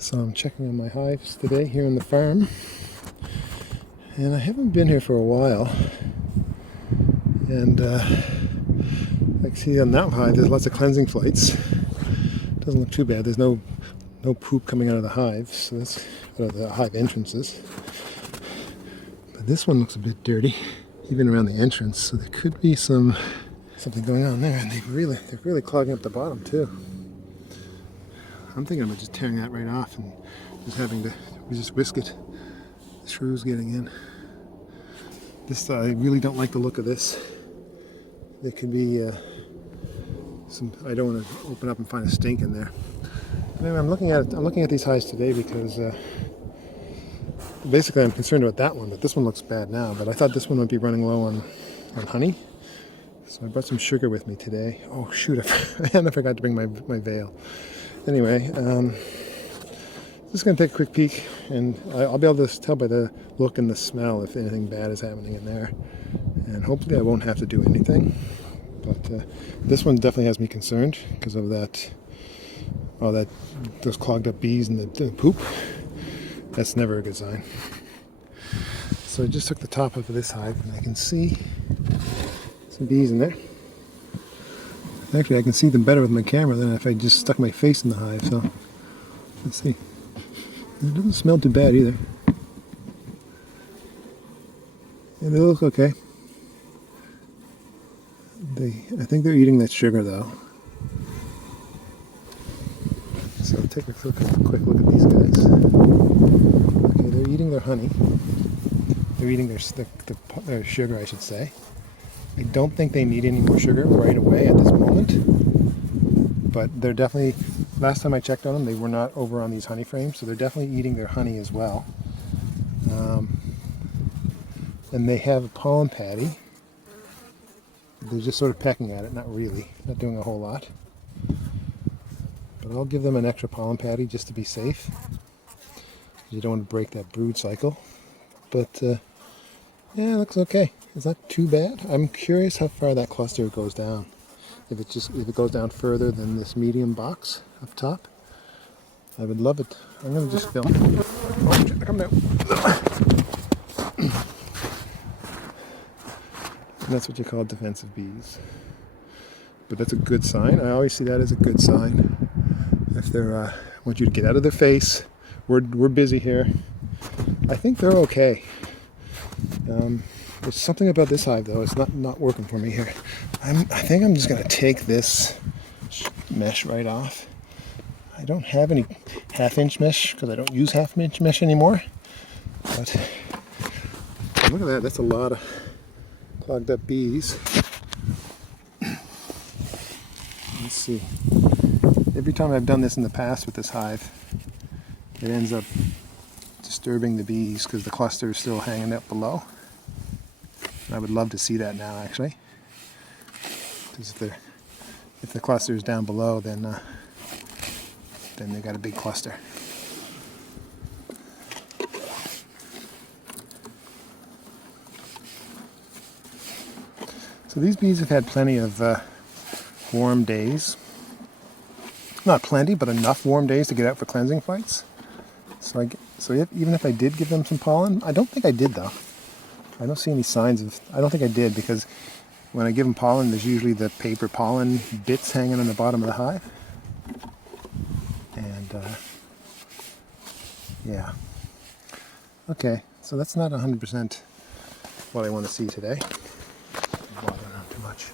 So I'm checking on my hives today here on the farm, and I haven't been here for a while. And I can see on that hive there's lots of cleansing flights. Doesn't look too bad. There's no poop coming out of the hives, so that's out of the hive entrances. But this one looks a bit dirty, even around the entrance. So there could be something going on there, and they're really clogging up the bottom too. I'm thinking about just tearing that right off and just whisk it. The shrews getting in. This I really don't like the look of this. There could be I don't want to open up and find a stink in there. Anyway, I'm looking at these hives today because basically I'm concerned about that one. But this one looks bad now. But I thought this one would be running low on honey, so I brought some sugar with me today. Oh shoot! I forgot to bring my veil. Anyway, just going to take a quick peek, and I'll be able to tell by the look and the smell if anything bad is happening in there. And hopefully I won't have to do anything. But this one definitely has me concerned because of those clogged up bees and the poop. That's never a good sign. So I just took the top of this hive, and I can see some bees in there. Actually, I can see them better with my camera than if I just stuck my face in the hive, so let's see. It doesn't smell too bad either. Yeah, they look okay. I think they're eating that sugar though. So take a quick look at these guys. Okay, they're eating their honey. They're eating their sugar, I should say. I don't think they need any more sugar right away at this moment, but they're definitely, last time I checked on them, they were not over on these honey frames, so they're definitely eating their honey as well. And they have a pollen patty. They're just sort of pecking at it, not doing a whole lot. But I'll give them an extra pollen patty just to be safe. You don't want to break that brood cycle. But yeah, it looks okay. It's not too bad. I'm curious how far that cluster goes down. If it goes down further than this medium box up top, I would love it. I'm gonna just film. Oh, shit, come down. And that's what you call defensive bees. But that's a good sign. I always see that as a good sign. If they're want you to get out of their face. We're busy here. I think they're okay. There's something about this hive though. It's not working for me here. I think I'm just gonna take this mesh right off. I don't have any half-inch mesh because I don't use half-inch mesh anymore. But look at that. That's a lot of clogged up bees. Let's see. Every time I've done this in the past with this hive, it ends up disturbing the bees because the cluster is still hanging up below. I would love to see that now, actually. Because if the cluster is down below, then they got a big cluster. So these bees have had plenty of warm days. Not plenty, but enough warm days to get out for cleansing flights. Even if I did give them some pollen, I don't think I did though. I don't see any signs of, I don't think I did because when I give them pollen, there's usually the paper pollen bits hanging on the bottom of the hive. And yeah. Okay, so that's not 100% what I want to see today. Bother them too much.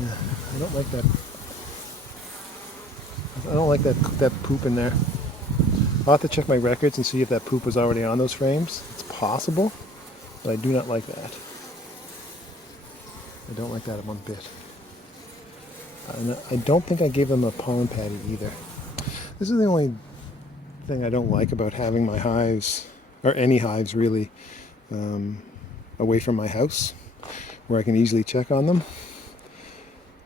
Yeah, I don't like that. I don't like that poop in there. I'll have to check my records and see if that poop was already on those frames. It's possible, but I do not like that. I don't like that one bit. And I don't think I gave them a pollen patty either. This is the only thing I don't like about having my hives, or any hives really, away from my house, where I can easily check on them.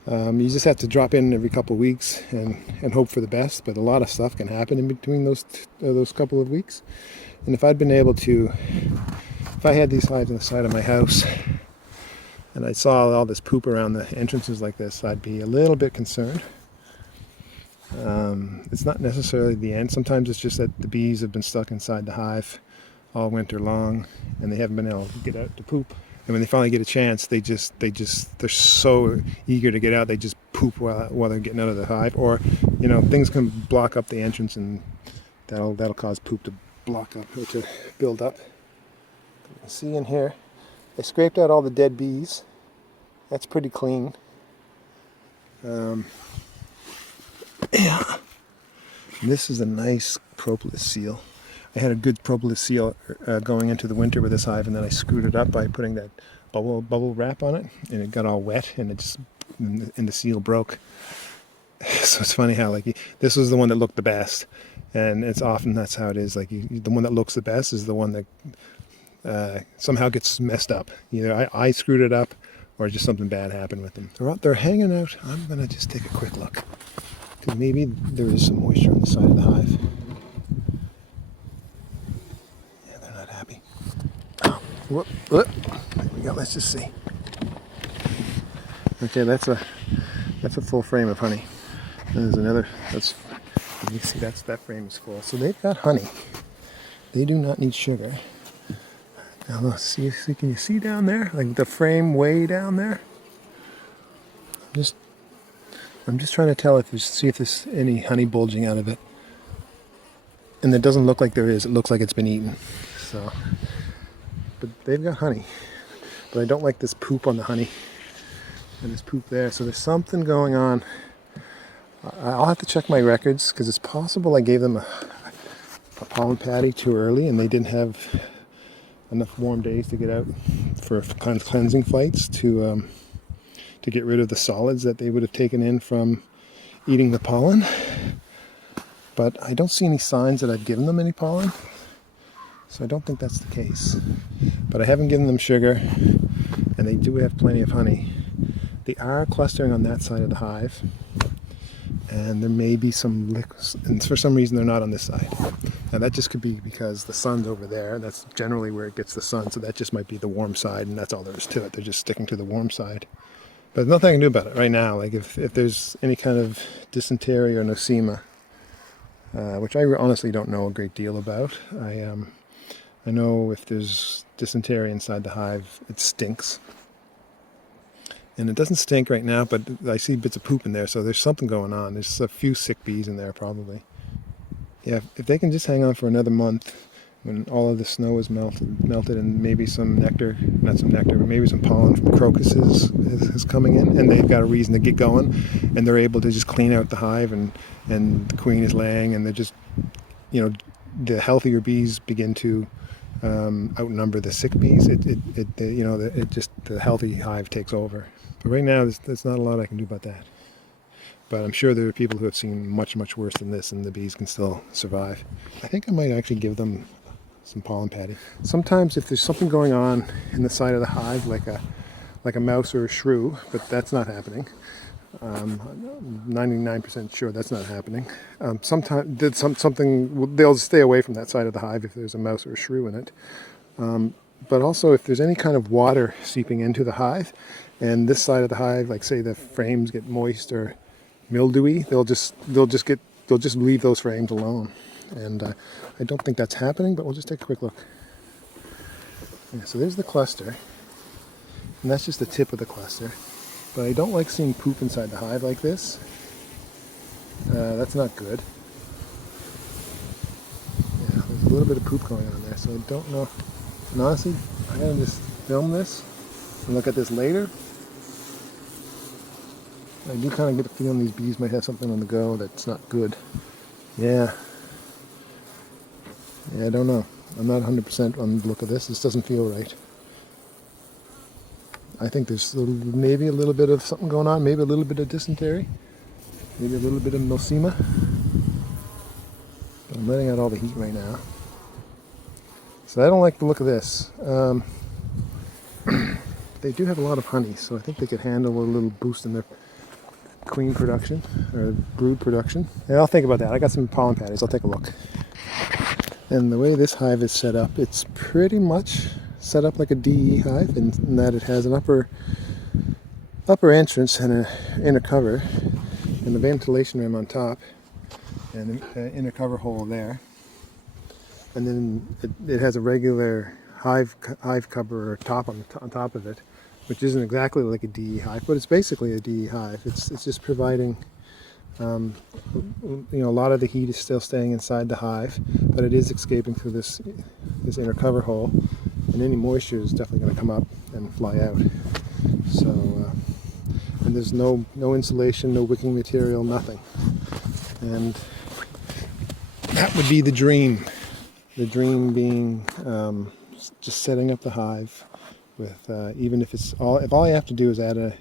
You just have to drop in every couple of weeks and hope for the best, but a lot of stuff can happen in between those couple of weeks. And if I had these hives on the side of my house and I saw all this poop around the entrances like this, I'd be a little bit concerned. It's not necessarily the end. Sometimes it's just that the bees have been stuck inside the hive all winter long and they haven't been able to get out to poop. And when they finally get a chance, they're so eager to get out, they just poop while they're getting out of the hive. Or, things can block up the entrance, and that'll cause poop to block up or to build up. You can see in here, I scraped out all the dead bees. That's pretty clean. Yeah. And this is a nice propolis seal. I had a good propolis seal going into the winter with this hive, and then I screwed it up by putting that bubble wrap on it, and it got all wet, and the seal broke. So it's funny how this was the one that looked the best, and it's often that's how it is. The one that looks the best is the one that somehow gets messed up. Either I screwed it up, or just something bad happened with them. They're hanging out. I'm gonna just take a quick look, because maybe there is some moisture on the side of the hive. Whoop. There we go. Let's just see. Okay, that's a full frame of honey. There's another. You see that frame is full. So they've got honey. They do not need sugar. Now let's see. Can you see down there? Like the frame way down there? I'm just trying to tell see if there's any honey bulging out of it. And it doesn't look like there is. It looks like it's been eaten. So. But they've got honey, but I don't like this poop on the honey and this poop there, so there's something going on. I'll have to check my records, because it's possible I gave them a pollen patty too early and they didn't have enough warm days to get out for cleansing flights to get rid of the solids that they would have taken in from eating the pollen. But I don't see any signs that I've given them any pollen. So I don't think that's the case. But I haven't given them sugar, and they do have plenty of honey. They are clustering on that side of the hive, and there may be some liquids, and for some reason they're not on this side. Now that just could be because the sun's over there, and that's generally where it gets the sun, so that just might be the warm side, and that's all there is to it. They're just sticking to the warm side. But there's nothing I can do about it right now. If there's any kind of dysentery or nosema, which I honestly don't know a great deal about. I know if there's dysentery inside the hive, it stinks. And it doesn't stink right now, but I see bits of poop in there, so there's something going on. There's a few sick bees in there, probably. Yeah, if they can just hang on for another month, when all of the snow is melted and maybe some nectar, not some nectar, but maybe some pollen from crocuses is coming in, and they've got a reason to get going, and they're able to just clean out the hive, and the queen is laying, and they're just, the healthier bees begin to outnumber the sick bees. The healthy hive takes over. But right now, there's not a lot I can do about that. But I'm sure there are people who have seen much, much worse than this, and the bees can still survive. I think I might actually give them some pollen patty. Sometimes if there's something going on in the side of the hive, like a mouse or a shrew, but that's not happening. I'm 99% sure that's not happening. Sometimes they'll stay away from that side of the hive if there's a mouse or a shrew in it. But also if there's any kind of water seeping into the hive, and this side of the hive, like say the frames get moist or mildewy, they'll just leave those frames alone. And I don't think that's happening, but we'll just take a quick look. Yeah, so there's the cluster, and that's just the tip of the cluster. But I don't like seeing poop inside the hive like this. That's not good. Yeah, there's a little bit of poop going on there, so I don't know. And honestly, I'm going to just film this and look at this later. I do kind of get the feeling these bees might have something on the go that's not good. Yeah, I don't know. I'm not 100% on the look of this. This doesn't feel right. I think there's maybe a little bit of something going on, maybe a little bit of dysentery, maybe a little bit of nosema. But I'm letting out all the heat right now. So I don't like the look of this. They do have a lot of honey, so I think they could handle a little boost in their queen production, or brood production. Yeah, I'll think about that. I got some pollen patties. I'll take a look. And the way this hive is set up, it's pretty much set up like a DE hive in that it has an upper entrance and an inner cover and the ventilation rim on top. and an inner cover hole there. And then it has a regular hive cover or top on top of it, which isn't exactly like a DE hive, but it's basically a DE hive. It's just providing, a lot of the heat is still staying inside the hive, but it is escaping through this inner cover hole, and any moisture is definitely going to come up and fly out. So, and there's no insulation, no wicking material, nothing. And that would be the dream. The dream being just setting up the hive with, even if all I have to do is add a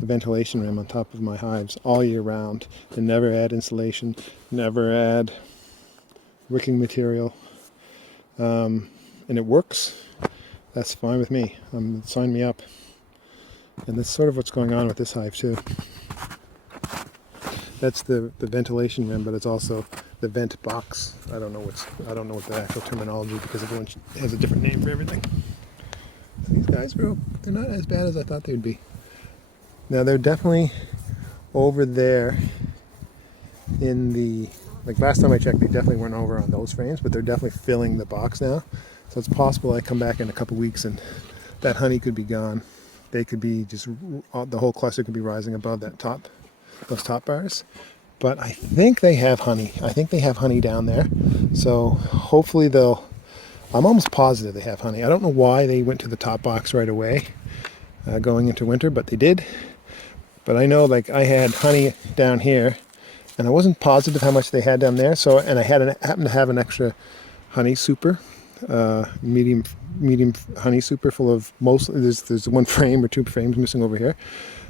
ventilation rim on top of my hives all year round, and never add insulation, never add wicking material, and it works, that's fine with me. Sign me up. And that's sort of what's going on with this hive too. That's the ventilation rim, but it's also the vent box. I don't know what the actual terminology, because everyone has a different name for everything. These guys, they're not as bad as I thought they'd be. Now they're definitely over there in the, like last time I checked, they definitely weren't over on those frames, but they're definitely filling the box now. So it's possible I come back in a couple weeks and that honey could be gone. They could be just, the whole cluster could be rising above those top bars. But I think they have honey. I think they have honey down there. So hopefully I'm almost positive they have honey. I don't know why they went to the top box right away going into winter, but they did. But I know, like, I had honey down here, and I wasn't positive how much they had down there. So, and I happened to have an extra honey super, medium honey super full of there's one frame or two frames missing over here.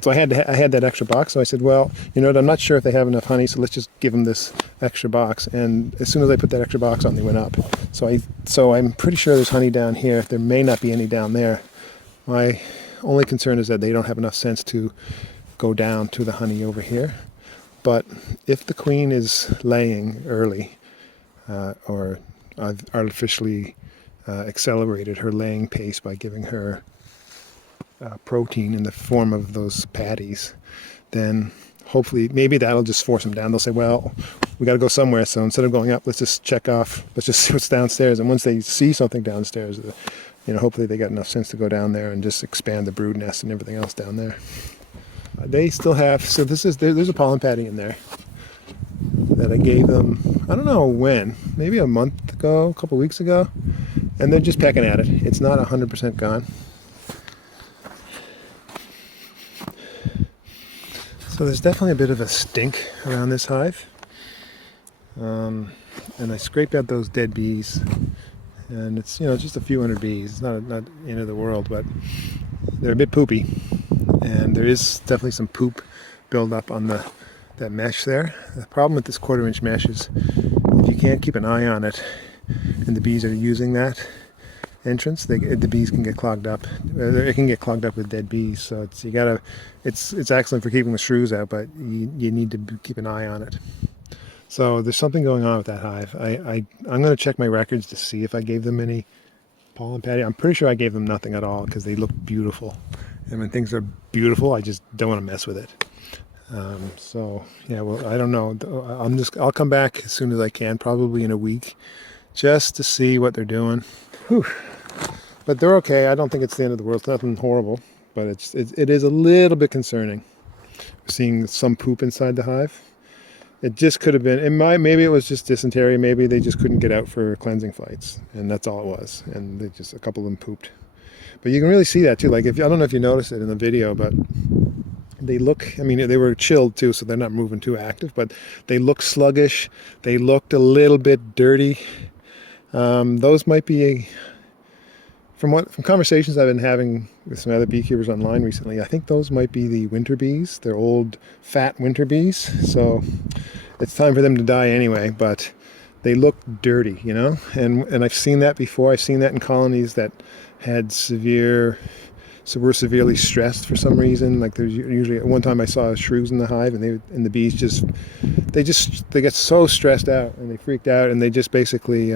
So I had that extra box. So I said, well, I'm not sure if they have enough honey, so let's just give them this extra box. And as soon as I put that extra box on, they went up. So I'm pretty sure there's honey down here. There may not be any down there. My only concern is that they don't have enough sense to go down to the honey over here. But if the queen is laying early, or I've artificially accelerated her laying pace by giving her protein in the form of those patties, then hopefully maybe that'll just force them down. They'll say, well, we got to go somewhere, so instead of going up, let's just see what's downstairs. And once they see something downstairs, hopefully they got enough sense to go down there and just expand the brood nest and everything else down there. They still have, so there's a pollen patty in there that I gave them, I don't know when, maybe a month ago, a couple weeks ago, and they're just pecking at it. It's not 100% gone. So there's definitely a bit of a stink around this hive. And I scraped out those dead bees, and it's, just a few hundred bees. It's not the end of the world, but they're a bit poopy. And there is definitely some poop build up on that mesh there. The problem with this 1/4-inch mesh is if you can't keep an eye on it and the bees are using that entrance, the bees can get clogged up. It can get clogged up with dead bees. So it's excellent for keeping the shrews out, but you need to keep an eye on it. So there's something going on with that hive. I'm going to check my records to see if I gave them any pollen patty. I'm pretty sure I gave them nothing at all because they look beautiful. And when things are beautiful, I just don't want to mess with it. So yeah, well, I don't know. I'll come back as soon as I can, probably in a week, just to see what they're doing. Whew. But they're okay. I don't think it's the end of the world. It's nothing horrible, but it is a little bit concerning. Seeing some poop inside the hive. It just could have been. Maybe it was just dysentery. Maybe they just couldn't get out for cleansing flights, and that's all it was. And a couple of them pooped. But you can really see that too. Like I don't know if you noticed it in the video, but they look. I mean, they were chilled too, so they're not moving too active. But they look sluggish. They looked a little bit dirty. Those might be from conversations I've been having with some other beekeepers online recently. I think those might be the winter bees. They're old, fat winter bees. So it's time for them to die anyway. But they look dirty, And I've seen that before. I've seen that in colonies that had were severely stressed for some reason. Like there's usually one time I saw shrews in the hive, and the bees they get so stressed out and they freaked out, and they just basically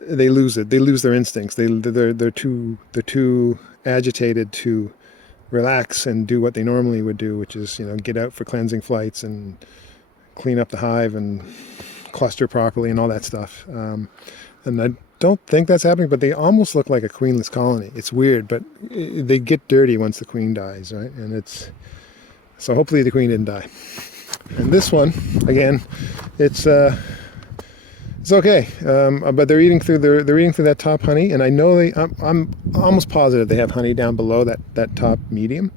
they lose it. They lose their instincts. They're too agitated to relax and do what they normally would do, which is get out for cleansing flights and clean up the hive and cluster properly and all that stuff. And I don't think that's happening, but they almost look like a queenless colony. It's weird, but they get dirty once the queen dies, right? And it's so hopefully the queen didn't die. And this one, again, it's okay, but they're eating through that top honey, and I know I'm almost positive they have honey down below that top medium.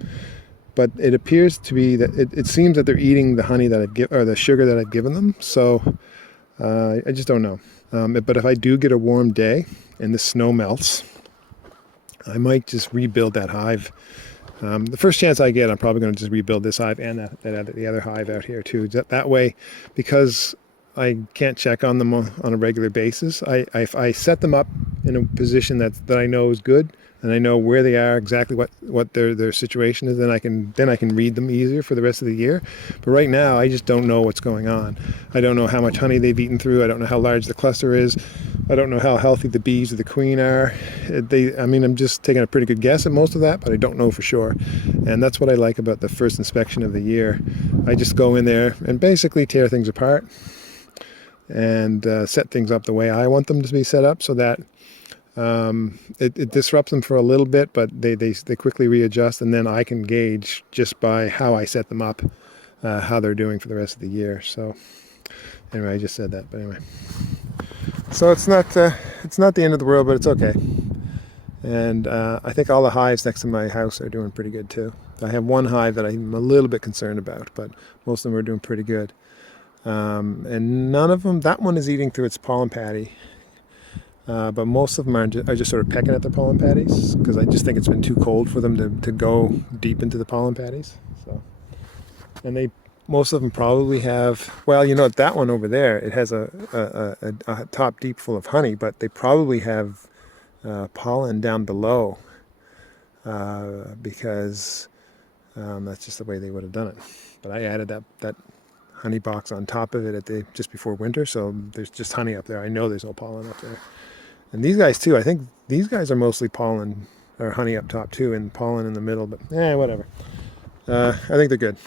But it appears to be that it seems that they're eating the honey that or the sugar that I've given them. So I just don't know. But if I do get a warm day and the snow melts, I might just rebuild that hive. The first chance I get, I'm probably going to just rebuild this hive and the other hive out here too. That way, because I can't check on them on a regular basis, I set them up in a position that I know is good, and I know where they are, exactly what their situation is, then I can read them easier for the rest of the year. But right now, I just don't know what's going on. I don't know how much honey they've eaten through. I don't know how large the cluster is. I don't know how healthy the bees or the queen are. I'm just taking a pretty good guess at most of that, but I don't know for sure. And that's what I like about the first inspection of the year. I just go in there and basically tear things apart and set things up the way I want them to be set up, so that it disrupts them for a little bit, but they quickly readjust, and then I can gauge just by how I set them up how they're doing for the rest of the year. So anyway, I just said that, but anyway. So it's not the end of the world, but it's okay. And I think all the hives next to my house are doing pretty good too. I have one hive that I'm a little bit concerned about, but most of them are doing pretty good. And none of them, that one is eating through its pollen patty. But most of them are just sort of pecking at their pollen patties, because I just think it's been too cold for them to go deep into the pollen patties. So, and most of them probably have, well, that one over there, it has a top deep full of honey, but they probably have pollen down below, because that's just the way they would have done it. But I added that honey box on top of it just before winter, so there's just honey up there. I know there's no pollen up there. And these guys too, I think these guys are mostly pollen or honey up top too, and pollen in the middle, but whatever. I think they're good.